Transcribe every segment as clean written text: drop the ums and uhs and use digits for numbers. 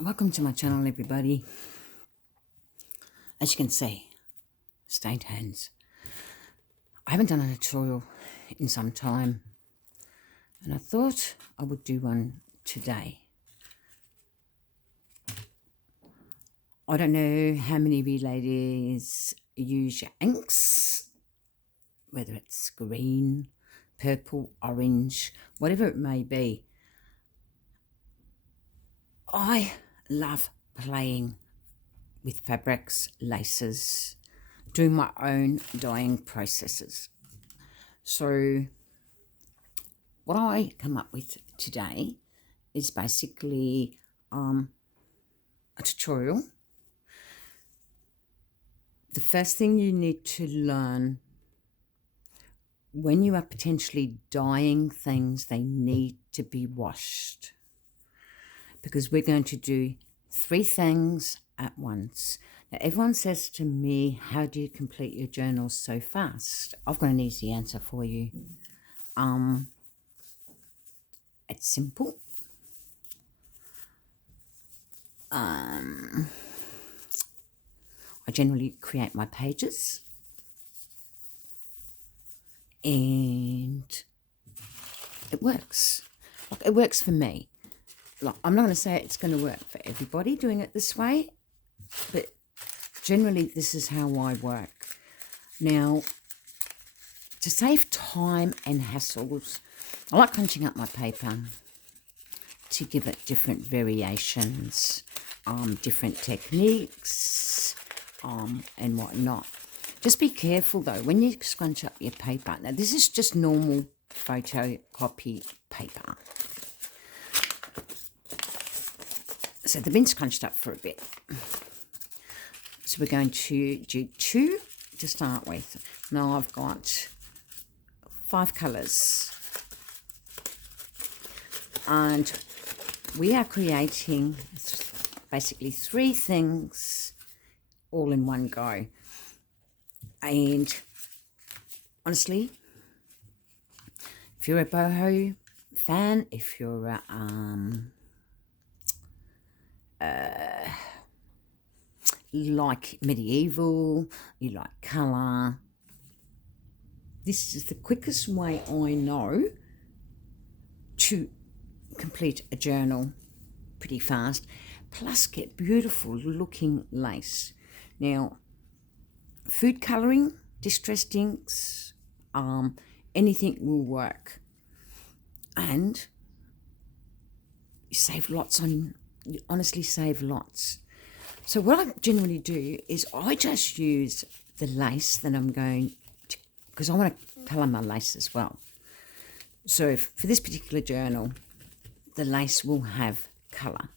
Welcome to my channel, everybody. As you can see, stained hands. I haven't done a tutorial in some time, and I thought I would do one today. I don't know how many of you ladies use your inks, whether it's green, purple, orange, whatever it may be. I love playing with fabrics, laces, doing my own dyeing processes. So what I come up with today is basically a tutorial. The first thing you need to learn when you are potentially dyeing things, they need to be washed, because we're going to do 3 things at once. Now, everyone says to me, how do you complete your journals so fast? I've got an easy answer for you. It's simple. I generally create my pages, and it works. Like, it works for me. Like, I'm not going to say it's going to work for everybody doing it this way, but generally this is how I work. Now, to save time and hassles, I like crunching up my paper to give it different variations, different techniques, and whatnot. Just be careful though when you scrunch up your paper. Now, this is just normal photocopy paper. So they've been scrunched up for a bit. So we're going to do 2 to start with. Now I've got 5 colours. And we are creating basically 3 things all in one go. And honestly, if you're a boho fan, if you're a like medieval, you like colour, this is the quickest way I know to complete a journal pretty fast, plus get beautiful looking lace. Now, food colouring, distressed inks, anything will work, and you save lots on. You honestly save lots. So what I generally do is I just use the lace that I'm going to, because I want to colour my lace as well. So for this particular journal, the lace will have colour.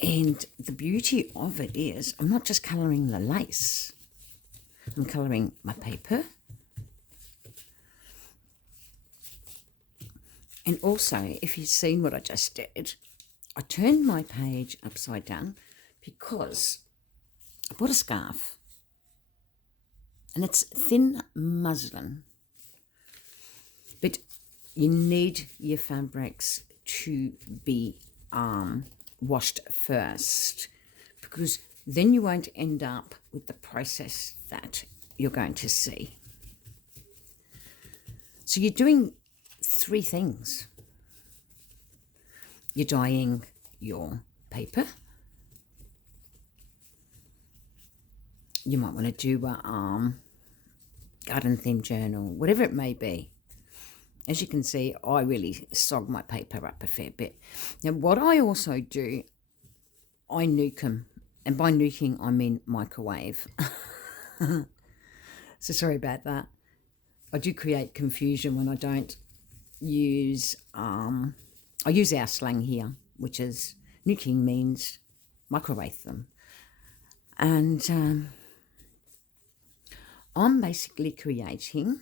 And the beauty of it is I'm not just colouring the lace, I'm colouring my paper. And also, if you've seen what I just did, I turned my page upside down because I bought a scarf, and it's thin muslin. But you need your fabrics to be washed first, because then you won't end up with the process that you're going to see. So you're doing 3 things. You're dyeing your paper. You might want to do a garden theme journal, whatever it may be. As you can see, I really sog my paper up a fair bit. Now, what I also do, I nuke them. And by nuking, I mean microwave. So sorry about that. I do create confusion when I don't use, I use our slang here, which is nuking means microwave them. And I'm basically creating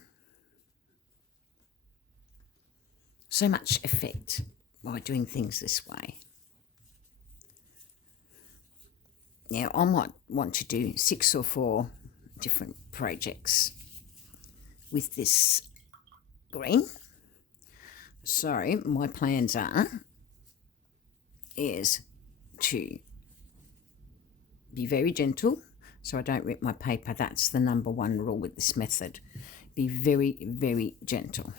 so much effect by doing things this way. Now, I might want to do 6 or 4 different projects with this green. So my plans are is to be very gentle so I don't rip my paper. That's the number one rule with this method. Be very, very gentle.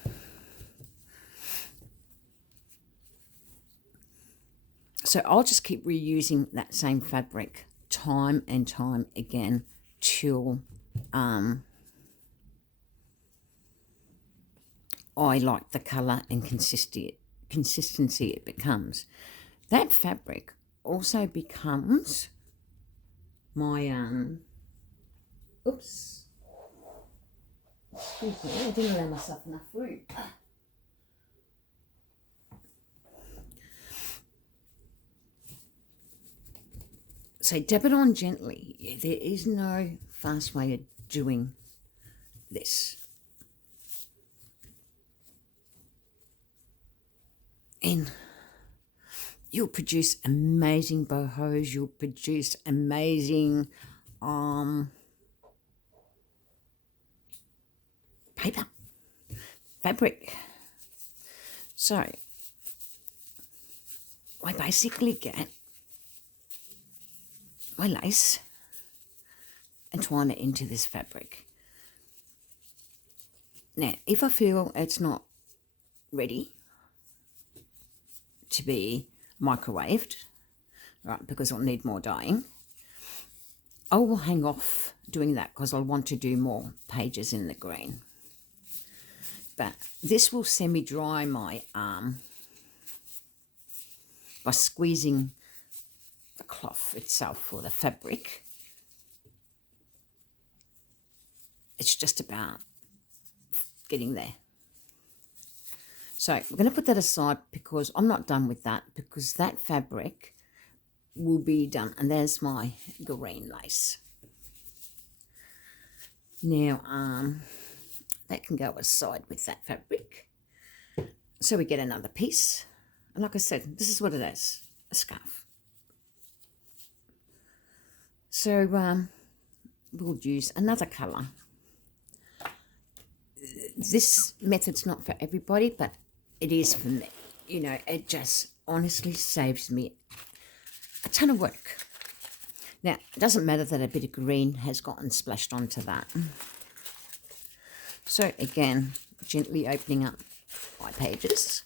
So I'll just keep reusing that same fabric time and time again till I like the colour and consistency it becomes. That fabric also becomes my oops, excuse me, I didn't allow myself enough room. So dab it on gently. There is no fast way of doing this. And you'll produce amazing bohos. You'll produce amazing paper, fabric. So I basically get my lace and twine it into this fabric. Now, if I feel it's not ready to be microwaved, right, because I'll need more dyeing, I will hang off doing that because I'll want to do more pages in the green. But this will semi-dry my arm by squeezing the cloth itself or the fabric. It's just about getting there. So we're going to put that aside because I'm not done with that, because that fabric will be done. And there's my green lace. Now, that can go aside with that fabric. So we get another piece. And like I said, this is what it is, a scarf. So we'll use another colour. This method's not for everybody, but it is for me. You know, it just honestly saves me a ton of work. Now, it doesn't matter that a bit of green has gotten splashed onto that. So again, gently opening up my pages.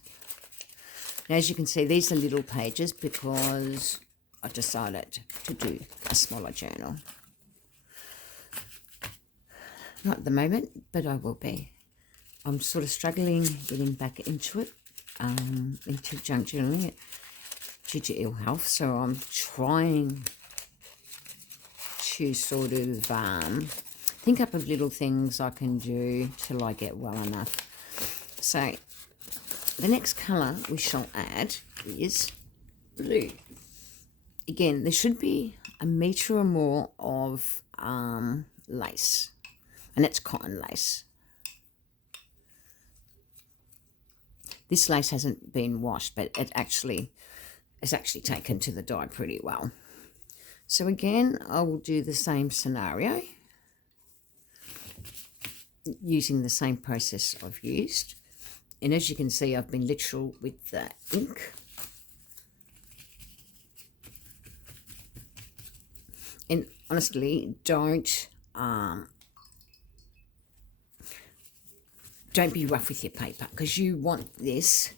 Now, as you can see, these are little pages because I decided to do a smaller journal. Not at the moment, but I will be. I'm sort of struggling getting back into it, into junk journaling due to ill health. So I'm trying to sort of think up of little things I can do till I get well enough. So the next colour we shall add is blue. Again, there should be a metre or more of lace, and it's cotton lace. This lace hasn't been washed, but it's actually taken to the dye pretty well. So again, I will do the same scenario using the same process I've used. And as you can see, I've been literal with the ink. And honestly, don't be rough with your paper, because you want this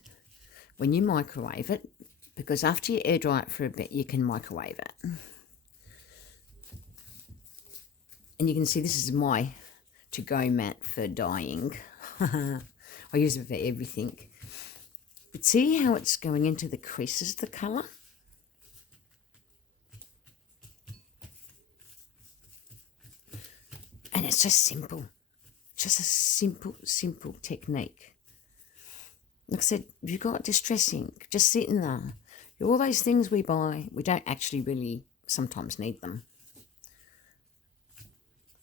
when you microwave it, because after you air dry it for a bit, you can microwave it. And you can see this is my to-go mat for dyeing. I use it for everything. But see how it's going into the creases, the colour? And it's just simple. Just a simple technique. Like I said, you've got distress ink, just sitting there. All those things we buy, we don't actually really sometimes need them.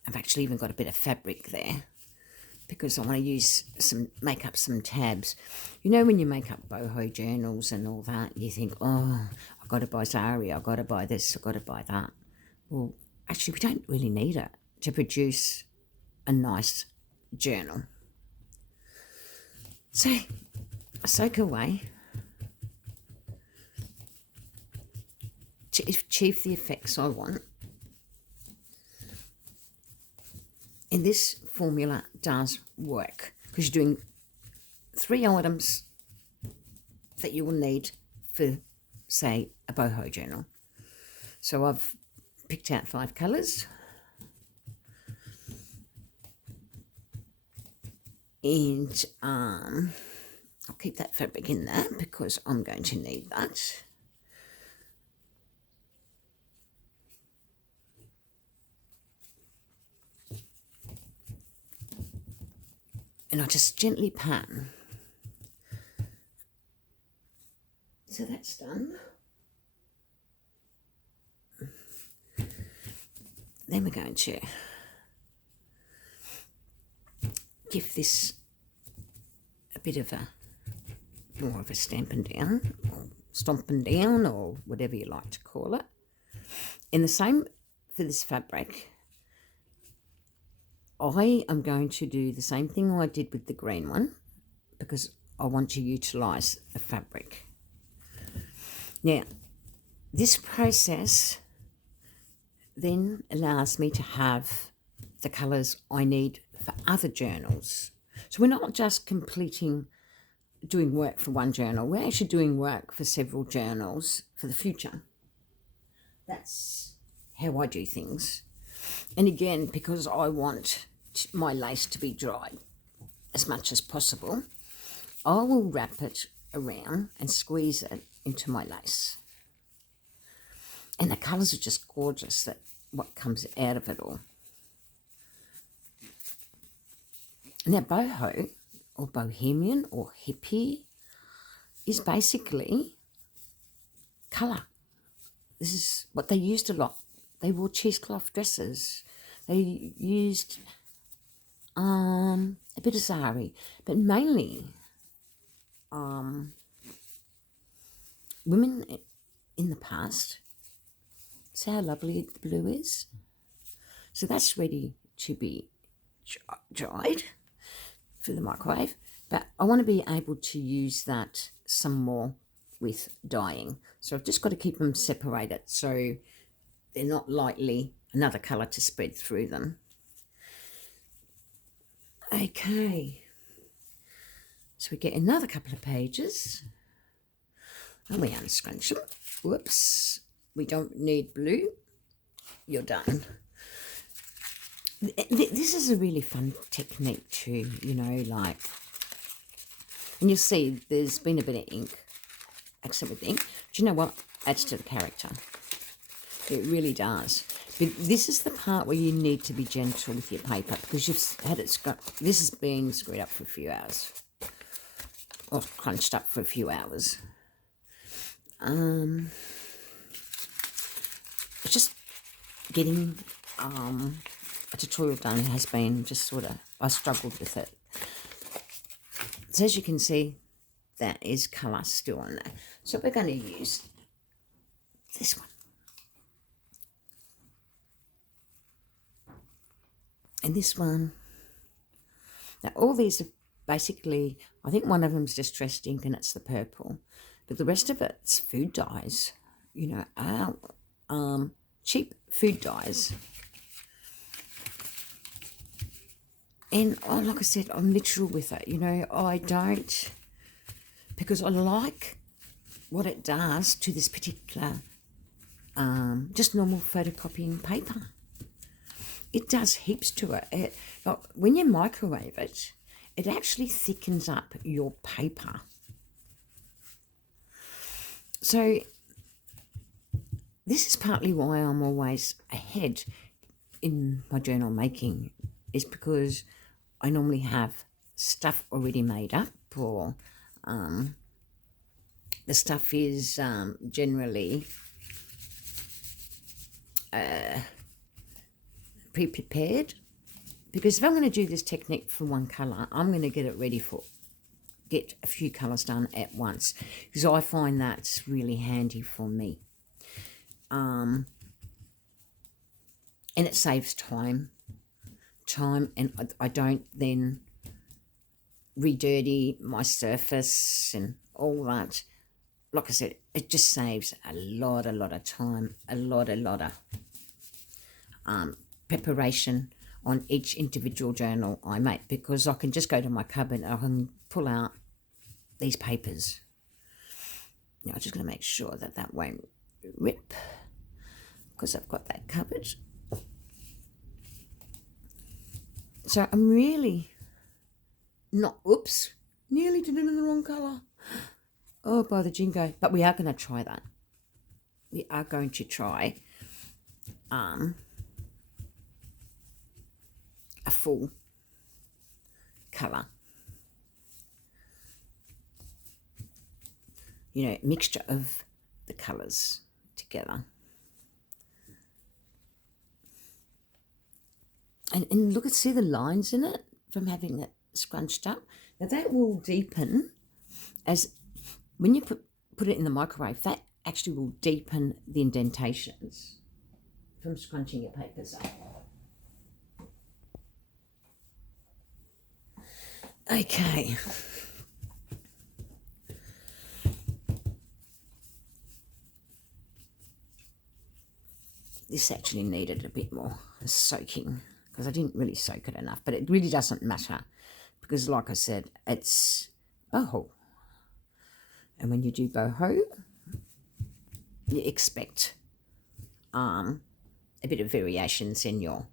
I've actually even got a bit of fabric there because I want to use make up some tabs. You know, when you make up boho journals and all that, you think, oh, I've got to buy Zari, I've got to buy this, I've got to buy that. Well, actually, we don't really need it to produce a nice journal. So I soak away to achieve the effects I want. And this formula does work because you're doing 3 items that you will need for, say, a boho journal. So I've picked out 5 colours. And I'll keep that fabric in there because I'm going to need that. And I just gently pan. So that's done. Then we're going to give this a bit of a more of a stamping down or stomping down or whatever you like to call it. And the same for this fabric. I am going to do the same thing I did with the green one because I want to utilise the fabric. Now, this process then allows me to have the colours I need for other journals. So we're not just doing work for one journal, we're actually doing work for several journals for the future. That's how I do things. And again, because I want my lace to be dried as much as possible, I will wrap it around and squeeze it into my lace. And the colours are just gorgeous, that what comes out of it all. Now, boho, or bohemian, or hippie, is basically colour. This is what they used a lot. They wore cheesecloth dresses. They used a bit of sari, but mainly women in the past. See how lovely the blue is? So that's ready to be dried for the microwave, but I want to be able to use that some more with dyeing. So I've just got to keep them separated so they're not likely another colour to spread through them. Okay, so we get another couple of pages and we unscrunch them. Whoops, we don't need blue. You're done. This is a really fun technique too, you know, like, and you'll see there's been a bit of ink, accent with ink. Do you know what? Adds to the character. It really does. But this is the part where you need to be gentle with your paper because you've had it, this has been screwed up for a few hours. Or crunched up for a few hours. Just getting a tutorial done has been just sort of, I struggled with it. So as you can see, that is colour still on there. So we're going to use this one. And this one. Now all these are basically, I think one of them's distressed ink and it's the purple. But the rest of it's food dyes. You know, cheap food dyes. And like I said, I'm literal with it. You know, I don't, because I like what it does to this particular, just normal photocopying paper. It does heaps to it. Like when you microwave it, it actually thickens up your paper. So this is partly why I'm always ahead in my journal making, is because I normally have stuff already made up, or the stuff is generally pre-prepared. Because if I'm going to do this technique for one colour, I'm going to get it ready for, get a few colours done at once, because I find that's really handy for me. And it saves time, and I don't then re-dirty my surface and all that like I said, it just saves a lot of time, a lot of preparation on each individual journal I make, because I can just go to my cupboard and I can pull out these papers. Now I'm just going to make sure that that won't rip, because I've got that covered. So I'm really not, oops, nearly did it in the wrong colour. Oh, by the jingo. But we are going to try that. We are going to try a full colour. You know, mixture of the colours together. And look, see the lines in it from having it scrunched up. Now that will deepen as when you put it in the microwave. That actually will deepen the indentations from scrunching your papers up. Okay. This actually needed a bit more soaking, because I didn't really soak it enough, but it really doesn't matter, because like I said, it's boho. And when you do boho, you expect a bit of variations in your